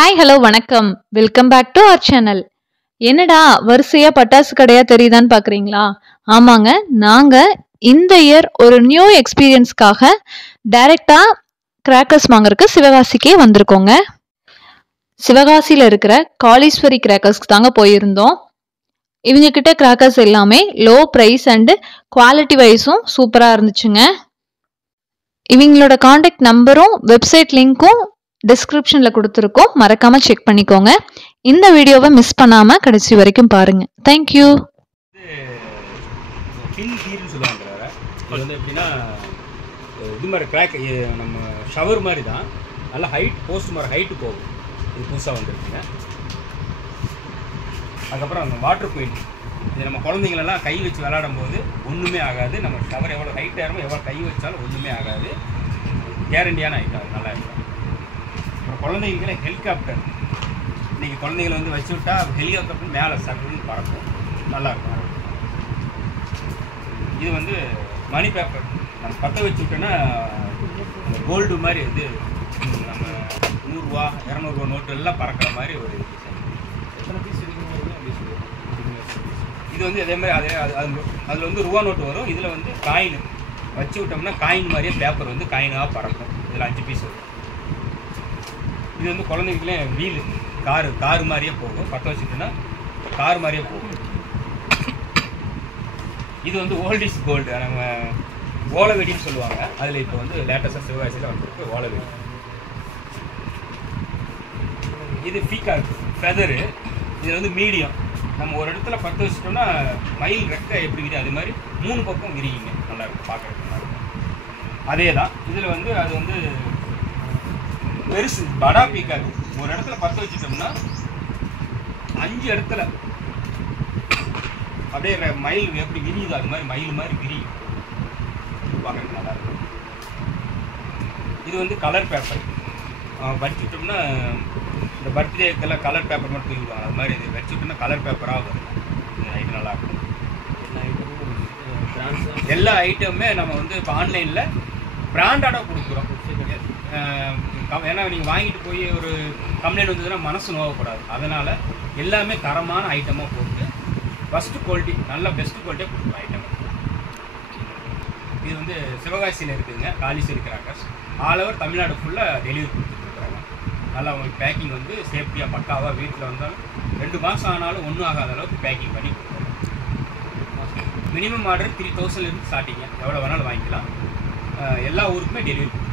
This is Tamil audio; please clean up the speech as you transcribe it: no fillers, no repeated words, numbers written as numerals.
ஹாய் ஹலோ வணக்கம். Welcome back to our channel. என்னடா வரிசையா பட்டாசு கடையா தெரியுதான்னு பார்க்குறீங்களா? ஆமாங்க, நாங்கள் இந்த இயர் ஒரு நியூ எக்ஸ்பீரியன்ஸ்க்காக டைரெக்டாக கிராக்கர்ஸ் வாங்குறதுக்கு சிவகாசிக்கே வந்திருக்கோங்க. சிவகாசியில் இருக்கிற காளீஸ்வரி கிராக்கர்ஸ்க்கு தாங்க போயிருந்தோம். இவங்க கிட்ட கிராக்கர்ஸ் எல்லாமே லோ ப்ரைஸ் அண்டு குவாலிட்டி வைஸும் சூப்பராக இருந்துச்சுங்க. இவங்களோட காண்டாக்ட் நம்பரும் வெப்சைட் லிங்க்கும் டிஸ்கிரிப்ஷனில் கொடுத்துருக்கோம், மறக்காமல் செக் பண்ணிக்கோங்க. இந்த வீடியோவை மிஸ் பண்ணாமல் கடைசி வரைக்கும் பாருங்கள். தேங்க்யூ. பின் ஹீல்னு சொல்லுவாங்க. இது வந்து எப்படின்னா இது மாதிரி கிராக் நம்ம ஷவர் மாதிரி தான், நல்லா ஹைட் போஸ்ட் மாதிரி ஹைட்டு போகும். இது புதுசாக வந்துருக்குங்க. அதுக்கப்புறம் அந்த வாட்டர் பெயிண்ட், இது நம்ம குழந்தைங்களெல்லாம் கை வச்சு விளையாடும் போது ஒன்றுமே ஆகாது. நம்ம ஷவர் எவ்வளோ ஹைட்டாக இருக்கும், எவ்வளோ கை வச்சாலும் ஒன்றுமே ஆகாது. கேரண்டியான ஐட்டம், நல்லா இருக்கும். அப்புறம் குழந்தைங்களே ஹெலிகாப்டர், இன்றைக்கி குழந்தைங்களை வந்து வச்சு விட்டா ஹெலிகாப்டர் மேலே சட்டுன்னு பறக்கும், நல்லாயிருக்கும். இது வந்து மணி பேப்பர், நம்ம பற்ற வச்சு விட்டோன்னா கோல்டு மாதிரி இது நம்ம 100 ரூபா 200 ரூபா நோட்டு எல்லாம் பறக்கிற மாதிரி ஒரு எத்தனை பீஸ் இருக்குன்னு இது வந்து அதே மாதிரி அதே அதில் வந்து ரூபா நோட்டு வரும். இதில் வந்து காயின் வச்சு விட்டோம்னா காயின் மாதிரியே பேப்பர் வந்து காயினாக பறக்கும். இதில் 5 பீஸ் வரும். இது வந்து குழந்தைங்களே வீலு காரு மாதிரியே போகும், பற்ற வச்சுட்டோன்னா கார் மாதிரியே போகும். இது வந்து ஓல்ட் இஸ் கோல்டு, நம்ம ஓலவெடின்னு சொல்லுவாங்க. அதில் இப்போ வந்து லேட்டஸ்டாக சிவகாசியில் வந்துருக்கு ஓலவெடி. இது பீகாக் ஃபெதரு, இது வந்து மீடியம். நம்ம ஒரு இடத்துல பற்ற வச்சுட்டோம்னா மயில் ரெக்கை எப்படி விரியும் அது மாதிரி 3 பக்கம் விரியுங்க, நல்லாயிருக்கும், பார்க்குறதுக்கு நல்லாயிருக்கும். அதே தான் இதில் வந்து அது வந்து பெருசு படா பீக்காது. ஒரு இடத்துல பற்ற வச்சுட்டோம்னா 5 இடத்துல அப்படியே மயில் எப்படி விரியுதோ அது மாதிரி மயில் மாதிரி விரியும், பார்க்குறதுக்கு நல்லாயிருக்கும். இது வந்து கலர் பேப்பர், வச்சுட்டோம்னா இந்த பர்த்டேக்கெல்லாம் கலர் பேப்பர் மட்டும் தூக்கிடுவாங்க, அது மாதிரி இது வச்சுட்டோம்னா கலர் பேப்பராக வரும். இந்த ஐட்டம் நல்லாயிருக்கும். எல்லா ஐட்டமுமே நம்ம வந்து இப்போ ஆன்லைனில் பிராண்டடாக கொடுக்குறோம். ஏன்னா நீங்கள் வாங்கிட்டு போய் ஒரு கம்ப்ளைண்ட் வந்ததுன்னா மனசு நோவக்கூடாது. அதனால் எல்லாமே தரமான ஐட்டமாக போட்டு ஃபஸ்ட்டு குவாலிட்டி, நல்ல பெஸ்ட்டு குவாலிட்டியாக கொடுக்குறோம் ஐட்டம். இது வந்து சிவகாசியில் இருக்குதுங்க, Kaleeswari crackers. All over Tamil Nadu ஃபுல்லாக டெலிவரி கொடுத்துட்ருக்குறாங்க. நல்லா உங்களுக்கு பேக்கிங் வந்து சேஃப்டியாக பக்காவாக வீட்டில் வந்தாலும் 2 மாதம் ஆனாலும் ஒன்றும் ஆகாத அளவுக்கு பேக்கிங் பண்ணி கொடுக்குறோம். மினிமம் ஆர்டர் 3000 ஸ்டார்டிங்க, எவ்வளோ வேணாலும் வாங்கிக்கலாம். எல்லா ஊருக்குமே டெலிவரி கொடுக்குறோம்.